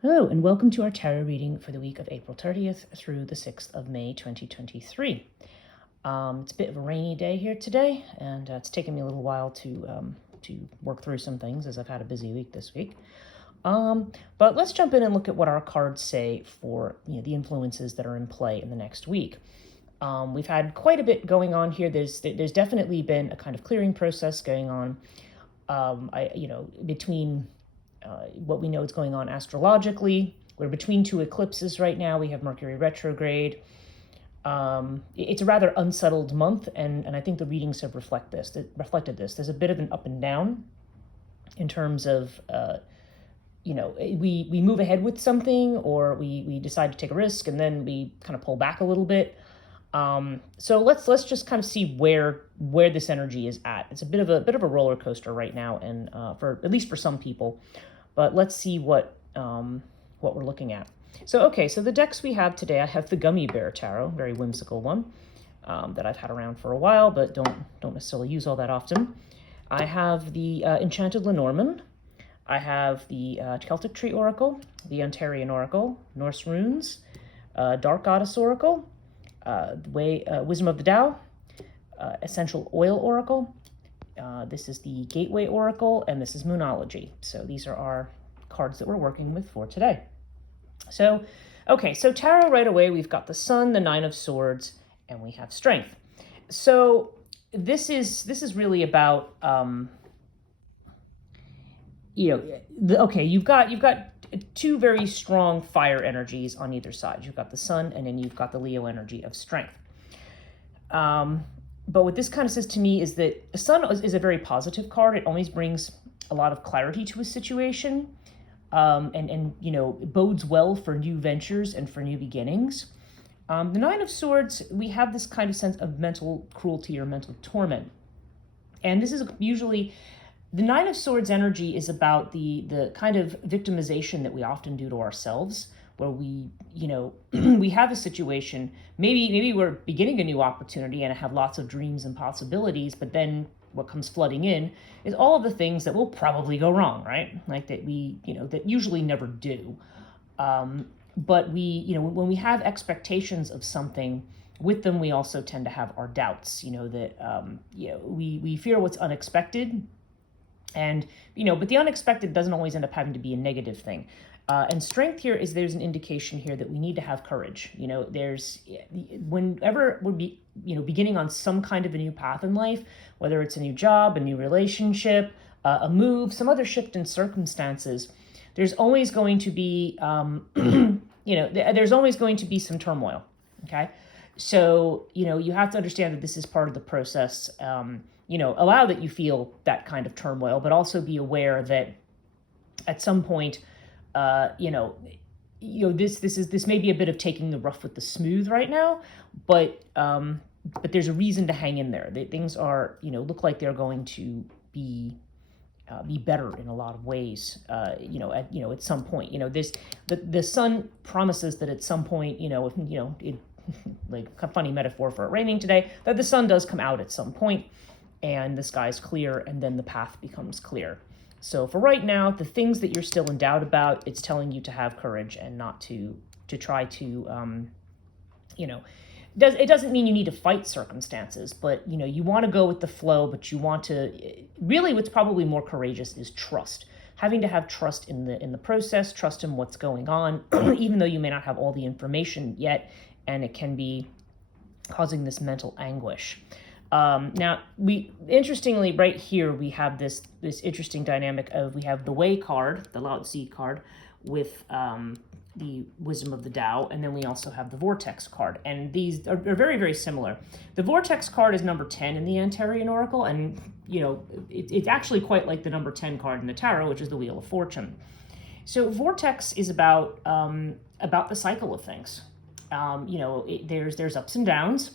Hello, and welcome to our tarot reading for the week of April 30th through the 6th of May 2023. It's a bit of a rainy day here today, and it's taken me a little while to work through some things as I've had a busy week this week. But let's jump in and look at what our cards say for the influences that are in play in the next week. We've had quite a bit going on here. There's definitely been a kind of clearing process going on. Between what we know is going on astrologically. We're between two eclipses right now. We have Mercury retrograde. It's a rather unsettled month, and I think the readings have reflected this. There's a bit of an up and down in terms of, we move ahead with something, or we decide to take a risk, and then we kind of pull back a little bit. So let's just kind of see where this energy is at. It's a bit of a roller coaster right now, and for at least for some people. But let's see what we're looking at. So the decks we have today, I have the Gummy Bear Tarot, very whimsical one that I've had around for a while, but don't necessarily use all that often. I have the Enchanted Lenormand. I have the Celtic Tree Oracle, the Ontarian Oracle, Norse Runes, Dark Goddess Oracle, Wisdom of the Tao, Essential Oil Oracle. This is the Gateway Oracle, and this is Moonology. So these are our cards that we're working with for today. So tarot right away, we've got the Sun, the Nine of Swords, and we have Strength. So this is really about, you've got two very strong fire energies on either side. You've got the Sun, and then you've got the Leo energy of Strength. But what this kind of says to me is that the Sun is a very positive card. It always brings a lot of clarity to a situation, and bodes well for new ventures and for new beginnings. The Nine of Swords, we have this kind of sense of mental cruelty or mental torment. And this is usually, the Nine of Swords energy is about the kind of victimization that we often do to ourselves, where we we have a situation, maybe we're beginning a new opportunity and have lots of dreams and possibilities, but then what comes flooding in is all of the things that will probably go wrong, right? Like that that usually never do. But when we have expectations of something, with them we also tend to have our doubts, we fear what's unexpected. And, but the unexpected doesn't always end up having to be a negative thing. And Strength here is there's an indication here that we need to have courage. Whenever we're beginning on some kind of a new path in life, whether it's a new job, a new relationship, a move, some other shift in circumstances, there's always going to be, there's always going to be some turmoil. Okay. So, you have to understand that this is part of the process. Allow that you feel that kind of turmoil, but also be aware that at some point, this may be a bit of taking the rough with the smooth right now, but there's a reason to hang in there. Things are, look like they're going to be better in a lot of ways. At some point, the Sun promises that at some point, like a funny metaphor for it raining today, that the sun does come out at some point, and the sky's clear, and then the path becomes clear. So for right now, the things that you're still in doubt about, it's telling you to have courage and not to try to, it doesn't mean you need to fight circumstances, but, you want to go with the flow, but you want to, really what's probably more courageous is trust. Having to have trust in the process, trust in what's going on, even though you may not have all the information yet, and it can be causing this mental anguish. Now, interestingly, right here, we have this interesting dynamic of, we have the Way card, the Lao Tzu card, with the Wisdom of the Tao, and then we also have the Vortex card. And these are very, very similar. The Vortex card is number 10 in the Ontarian Oracle, and, it's actually quite like the number 10 card in the Tarot, which is the Wheel of Fortune. So Vortex is about the cycle of things. There's ups and downs.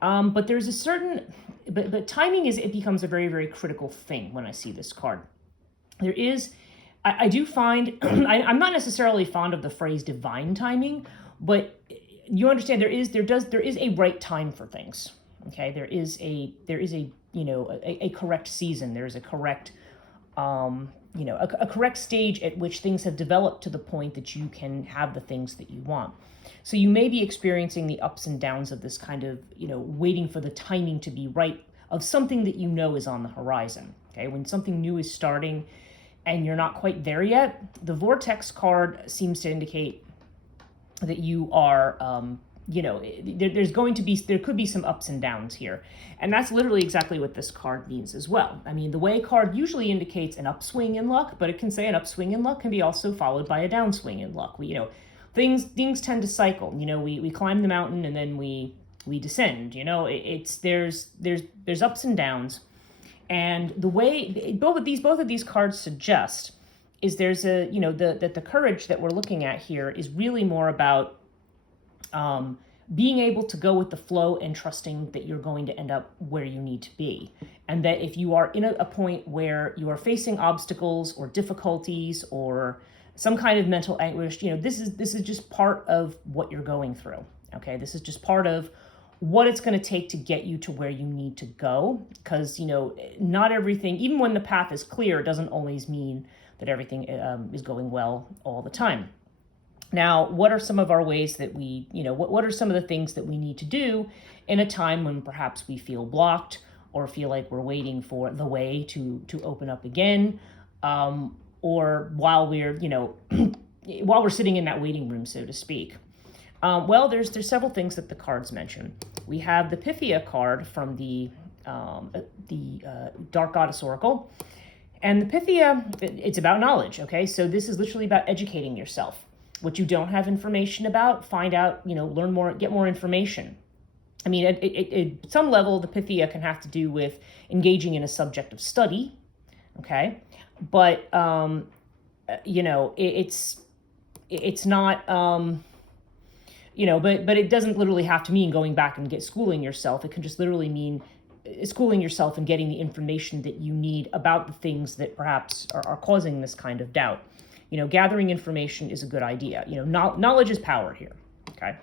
But there's a certain, but timing it becomes a very, very critical thing when I see this card. I do find, I'm not necessarily fond of the phrase divine timing, but you understand there is a right time for things. Okay. There is a correct season. There's a correct, a correct stage at which things have developed to the point that you can have the things that you want. So you may be experiencing the ups and downs of this kind of, waiting for the timing to be right of something that you know is on the horizon. Okay, when something new is starting and you're not quite there yet, the Vortex card seems to indicate that you are, there could be some ups and downs here. And that's literally exactly what this card means as well. I mean, the way card usually indicates an upswing in luck, but it can say an upswing in luck can be also followed by a downswing in luck. Things tend to cycle. We climb the mountain and then we descend. There's ups and downs. And the way both of these cards suggest is there's that the courage that we're looking at here is really more about being able to go with the flow and trusting that you're going to end up where you need to be. And that if you are in a point where you are facing obstacles or difficulties or some kind of mental anguish, this is just part of what you're going through. Okay, this is just part of what it's going to take to get you to where you need to go. Because, not everything, even when the path is clear, it doesn't always mean that everything is going well all the time. Now, what are some of our ways that we, what are some of the things that we need to do in a time when perhaps we feel blocked or feel like we're waiting for the way to open up again, or while we're, while we're sitting in that waiting room, so to speak? Well, there's several things that the cards mention. We have the Pythia card from the Dark Goddess Oracle. And the Pythia, it's about knowledge, okay? So this is literally about educating yourself. What you don't have information about, find out, learn more, get more information. I mean, at some level, the Pythia can have to do with engaging in a subject of study, okay? But, it's not, but it doesn't literally have to mean going back and schooling yourself. It can just literally mean schooling yourself and getting the information that you need about the things that perhaps are causing this kind of doubt. Gathering information is a good idea. Knowledge is power here, okay?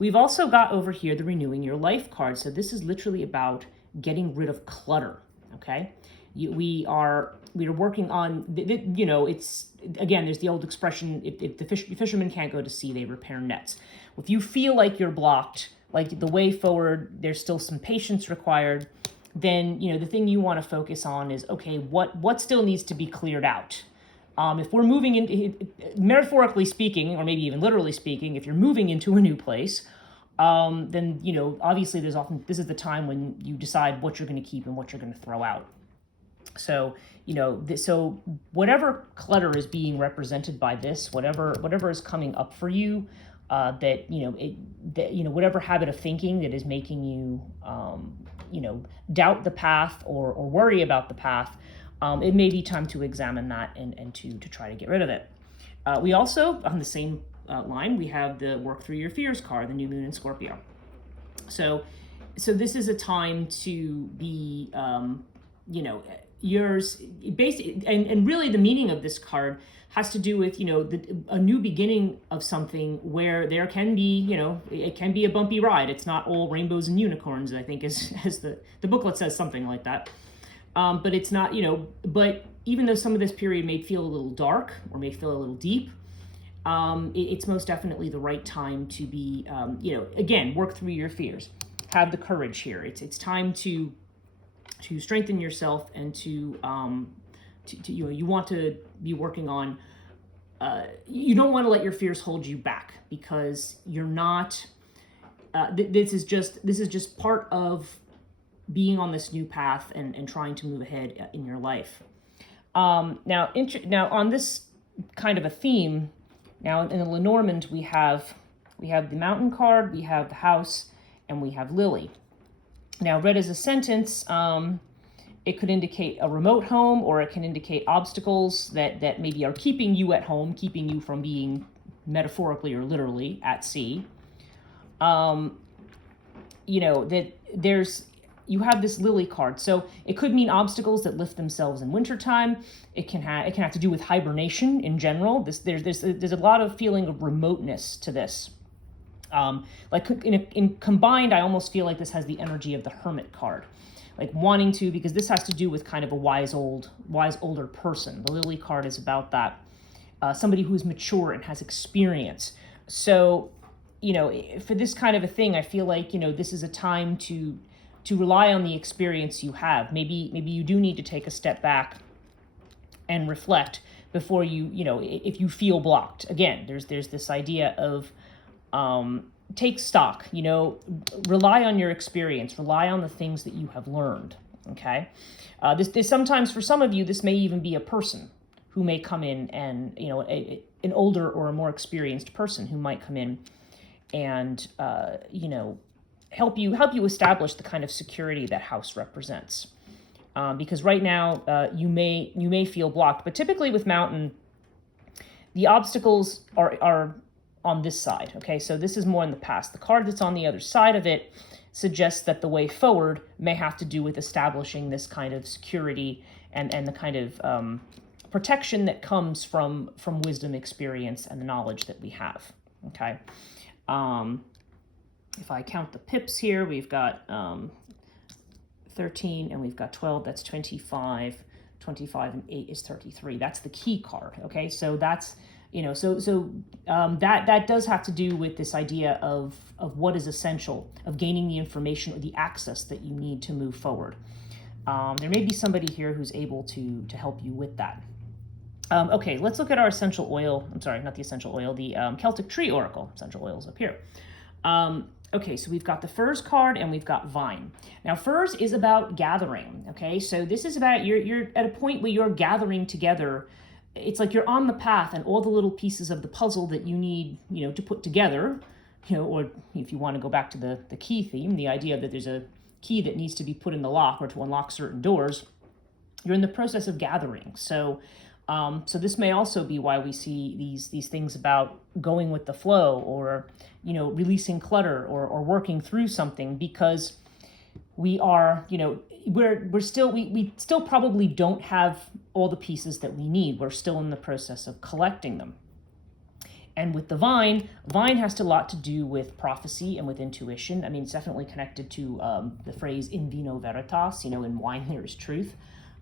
We've also got over here the Renewing Your Life card. So this is literally about getting rid of clutter, okay? We are working on, it's, again, there's the old expression, if the fishermen can't go to sea, they repair nets. If you feel like you're blocked, like the way forward, there's still some patience required, then, the thing you want to focus on is, okay, what still needs to be cleared out? If we're moving into, metaphorically speaking, or maybe even literally speaking, if you're moving into a new place, then, obviously this is the time when you decide what you're going to keep and what you're going to throw out. So, so whatever clutter is being represented by this, whatever is coming up for you, whatever habit of thinking that is making you, doubt the path or worry about the path, it may be time to examine that and to try to get rid of it. We also, on the same line, we have the Work Through Your Fears card, the New Moon in Scorpio. So this is a time to be, yours, basically, and really the meaning of this card has to do with, a new beginning of something where there can be, it can be a bumpy ride. It's not all rainbows and unicorns, I think, as the booklet says, something like that. But it's not, but even though some of this period may feel a little dark or may feel a little deep, it's most definitely the right time to be, again, work through your fears. Have the courage here. It's time to strengthen yourself and to you want to be working on, you don't want to let your fears hold you back, because you're not, this is just part of being on this new path and trying to move ahead in your life. Now on this kind of a theme, now in the Lenormand we have the Mountain card, we have the House, and we have Lily. Now, read as a sentence, it could indicate a remote home, or it can indicate obstacles that maybe are keeping you at home, keeping you from being metaphorically or literally at sea. You have this Lily card, so it could mean obstacles that lift themselves in wintertime. It can have to do with hibernation in general. There's a lot of feeling of remoteness to this. Like in combined, I almost feel like this has the energy of the Hermit card, like wanting to, because this has to do with kind of a wise older person. The Lily card is about that. Somebody who's mature and has experience. So, for this kind of a thing, I feel like, this is a time to rely on the experience you have. Maybe you do need to take a step back and reflect before if you feel blocked. Again, there's this idea of take stock, rely on your experience, rely on the things that you have learned. Okay. This sometimes, for some of you, this may even be a person who may come in, and an older or a more experienced person who might come in and help you establish the kind of security that house represents. Because right now you may feel blocked, but typically with Mountain, the obstacles are on this side. Okay, so this is more in the past. The card that's on the other side of it suggests that the way forward may have to do with establishing this kind of security and the kind of protection that comes from wisdom, experience, and the knowledge that we have. Okay. If I count the pips here, we've got 13 and we've got 12, that's 25. 25 and 8 is 33. That's the key card. Okay, so that's, that does have to do with this idea of what is essential, of gaining the information or the access that you need to move forward. There may be somebody here who's able to help you with that. Okay, let's look at our essential oil. I'm sorry, not the essential oil, the Celtic Tree Oracle. Essential oils up here. Okay, so we've got the Furs card and we've got Vine. Now, Furs is about gathering, okay? So this is about, you're at a point where you're gathering together. It's like you're on the path, and all the little pieces of the puzzle that you need, to put together, or if you want to go back to the key theme, the idea that there's a key that needs to be put in the lock or to unlock certain doors, you're in the process of gathering. So this may also be why we see these things about going with the flow, or releasing clutter, or working through something, because we are we still probably don't have all the pieces that we need. We're still in the process of collecting them. And with the Vine has a lot to do with prophecy and with intuition. I mean, it's definitely connected to the phrase in vino veritas, in wine there is truth.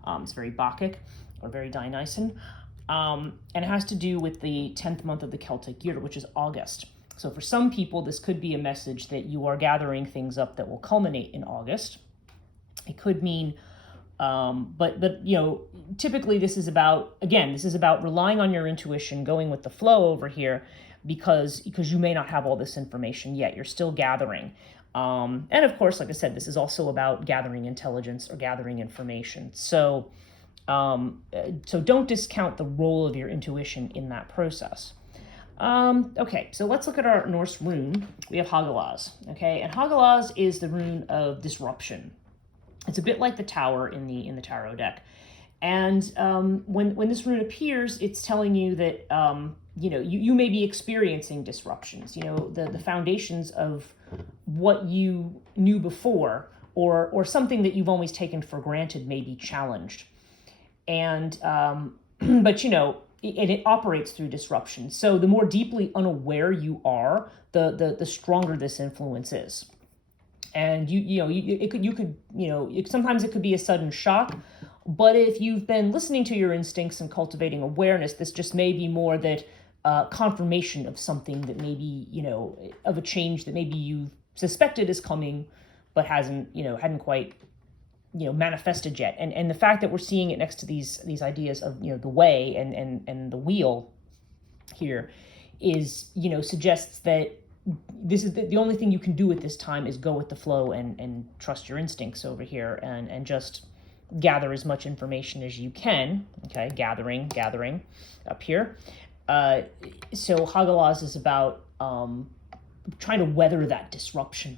It's very Bacchic, or very Dionysian. And it has to do with the 10th month of the Celtic year, which is August. So for some people, this could be a message that you are gathering things up that will culminate in August. It could mean, but typically this is about relying on your intuition, going with the flow over here, because you may not have all this information yet. You're still gathering. And of course, like I said, this is also about gathering intelligence or gathering information. So don't discount the role of your intuition in that process. Okay, so let's look at our Norse rune. We have Hagalaz, okay? And Hagalaz is the rune of disruption. It's a bit like the Tower in the tarot deck. And when this rune appears, it's telling you that you may be experiencing disruptions. The foundations of what you knew before, or something that you've always taken for granted, may be challenged. And but it operates through disruption. So the more deeply unaware you are, the stronger this influence is. And sometimes it could be a sudden shock, but if you've been listening to your instincts and cultivating awareness, this just may be more that confirmation of something that maybe, of a change that maybe you suspected is coming, but hadn't quite, manifested yet. And the fact that we're seeing it next to these ideas of, the way and the wheel here is, suggests that this is the only thing you can do at this time is go with the flow and trust your instincts over here, and just gather as much information as you can. Okay, gathering up here. So Hagalaz is about trying to weather that disruption.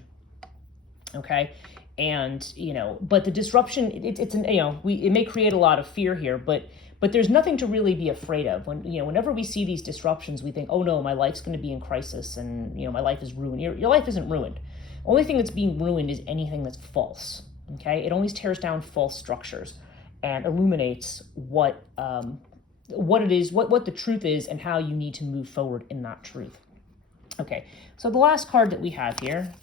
Okay. And, but the disruption, it may create a lot of fear here, but there's nothing to really be afraid of. Whenever we see these disruptions, we think, oh no, my life's going to be in crisis, and, my life is ruined. Your life isn't ruined. The only thing that's being ruined is anything that's false. Okay. It always tears down false structures and illuminates what it is, what the truth is, and how you need to move forward in that truth. Okay, so the last card that we have here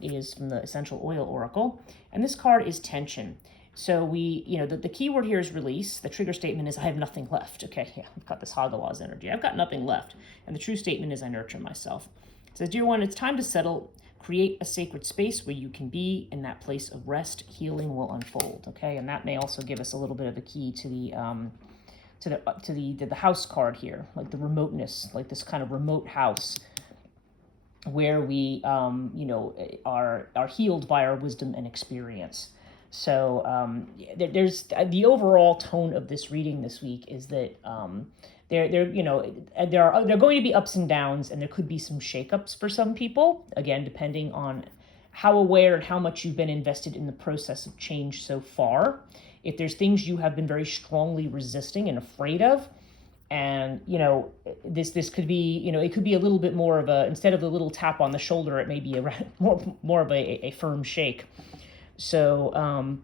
is from the Essential Oil Oracle, and this card is tension. So the key word here is release. The trigger statement is I have nothing left. Okay, yeah, I've got this Hagalaz energy. I've got nothing left. And the true statement is I nurture myself. It says, dear one, it's time to settle. Create a sacred space where you can be in that place of rest. Healing will unfold. Okay, and that may also give us a little bit of a key to the house card here, like the remoteness, like this kind of remote house where we, are healed by our wisdom and experience. So there's the overall tone of this reading this week is that there are going to be ups and downs, and there could be some shakeups for some people. Again, depending on how aware and how much you've been invested in the process of change so far. If there's things you have been very strongly resisting and afraid of, and this could be it could be a little bit more of a, instead of the little tap on the shoulder, it may be more of a firm shake. So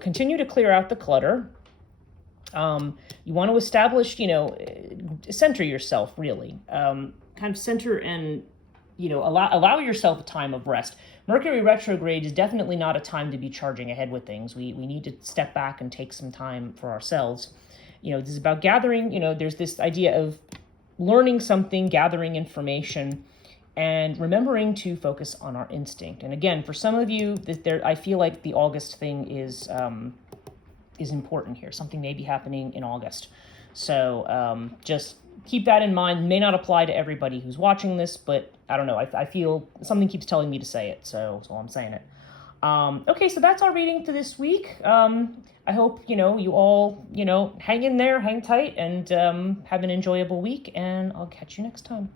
continue to clear out the clutter. You want to establish, center yourself, really. Kind of center and allow yourself a time of rest. Mercury retrograde is definitely not a time to be charging ahead with things. We need to step back and take some time for ourselves. This is about gathering, there's this idea of learning something, gathering information, and remembering to focus on our instinct. And again, for some of you, I feel like the August thing is important here. Something may be happening in August. So just keep that in mind. May not apply to everybody who's watching this, but I don't know. I feel something keeps telling me to say it, so I'm saying it. Okay, so that's our reading for this week. I hope, you all, hang in there, hang tight, and have an enjoyable week, and I'll catch you next time.